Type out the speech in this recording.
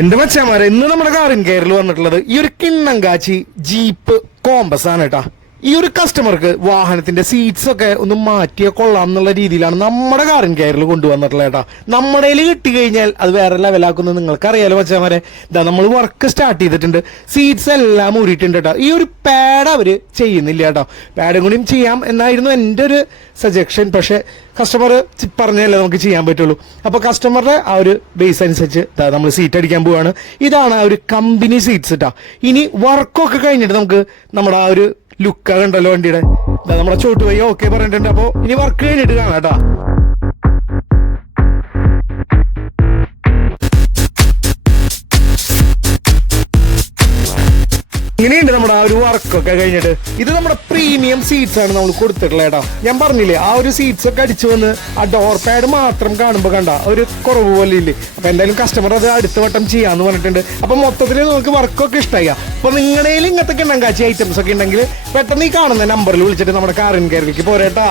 എന്റെ മച്ചാമാരെ ഇന്ന് നമ്മുടെ കാറിൻ കെയറിൽ വന്നിട്ടുള്ളത് ഈ ഒരു കിണ്ണങ്കാച്ചി ജീപ്പ് കോമ്പസ് ആണ് കേട്ടാ. ഈ ഒരു കസ്റ്റമർക്ക് വാഹനത്തിന്റെ സീറ്റ്സ് ഒക്കെ ഒന്ന് മാറ്റിയ കൊള്ളാം എന്നുള്ള രീതിയിലാണ് നമ്മുടെ കാറിൻ കെയറിൽ കൊണ്ടുവന്നിട്ടുള്ളത് കേട്ടാ. നമ്മുടെ കയ്യിൽ കിട്ടി കഴിഞ്ഞാൽ അത് വേറെ ലെവലാക്കുന്നത് നിങ്ങൾക്ക് അറിയാലോ മച്ചാമാരെ. ഇതാ നമ്മൾ വർക്ക് സ്റ്റാർട്ട് ചെയ്തിട്ടുണ്ട്, സീറ്റ്സ് എല്ലാം ഊരിയിട്ടുണ്ട് കേട്ടോ. ഈ ഒരു പാഡ് അവര് ചെയ്യുന്നില്ല കേട്ടോ, പാഡും കൂടിയും ചെയ്യാം എന്നായിരുന്നു എൻ്റെ ഒരു സജഷൻ. പക്ഷെ കസ്റ്റമർ പറഞ്ഞല്ലേ നമുക്ക് ചെയ്യാൻ പറ്റുള്ളൂ. അപ്പൊ കസ്റ്റമറുടെ ആ ഒരു ബേസ് അനുസരിച്ച് നമ്മൾ സീറ്റ് അടിക്കാൻ പോവാണ്. ഇതാണ് ആ ഒരു കമ്പനി സീറ്റ്സ് കേട്ടോ. ഇനി വർക്കൊക്കെ കഴിഞ്ഞിട്ട് നമുക്ക് നമ്മുടെ ആ ഒരു ലുക്ക് കണ്ടല്ലോ വണ്ടിയുടെ, നമ്മുടെ ചോട്ട് പോയി ഓക്കെ പറഞ്ഞിട്ടുണ്ട്. അപ്പൊ ഇനി വർക്ക് കഴിഞ്ഞിട്ട് കാണാം കേട്ടോ. ഇങ്ങനെയുണ്ട് നമ്മുടെ ആ ഒരു വർക്കൊക്കെ കഴിഞ്ഞിട്ട്. ഇത് നമ്മുടെ പ്രീമിയം സീറ്റ്സ് ആണ് നമ്മൾ കൊടുത്തിട്ടുള്ളത് കേട്ടോ. ഞാൻ പറഞ്ഞില്ലേ ആ ഒരു സീറ്റ്സ് ഒക്കെ അടിച്ചു വന്ന് ആ ഡോർ പാഡ് മാത്രം കാണുമ്പോൾ കണ്ട ഒരു കുറവ് പോലെ ഇല്ലേ. അപ്പൊ എന്തായാലും കസ്റ്റമർ അത് അടുത്ത വട്ടം ചെയ്യാന്ന് പറഞ്ഞിട്ടുണ്ട്. അപ്പൊ മൊത്തത്തിൽ നിങ്ങൾക്ക് വർക്കൊക്കെ ഇഷ്ടമായി. അപ്പൊ നിങ്ങളുടെ ഇങ്ങനത്തെ കിണ്ണങ്കാച്ചി ഐറ്റംസ് ഒക്കെ ഉണ്ടെങ്കിൽ പെട്ടെന്ന് ഈ കാണുന്ന നമ്പറിൽ വിളിച്ചിട്ട് നമ്മുടെ കാറിൻ കെയറിലേക്ക് പോരേട്ടാ.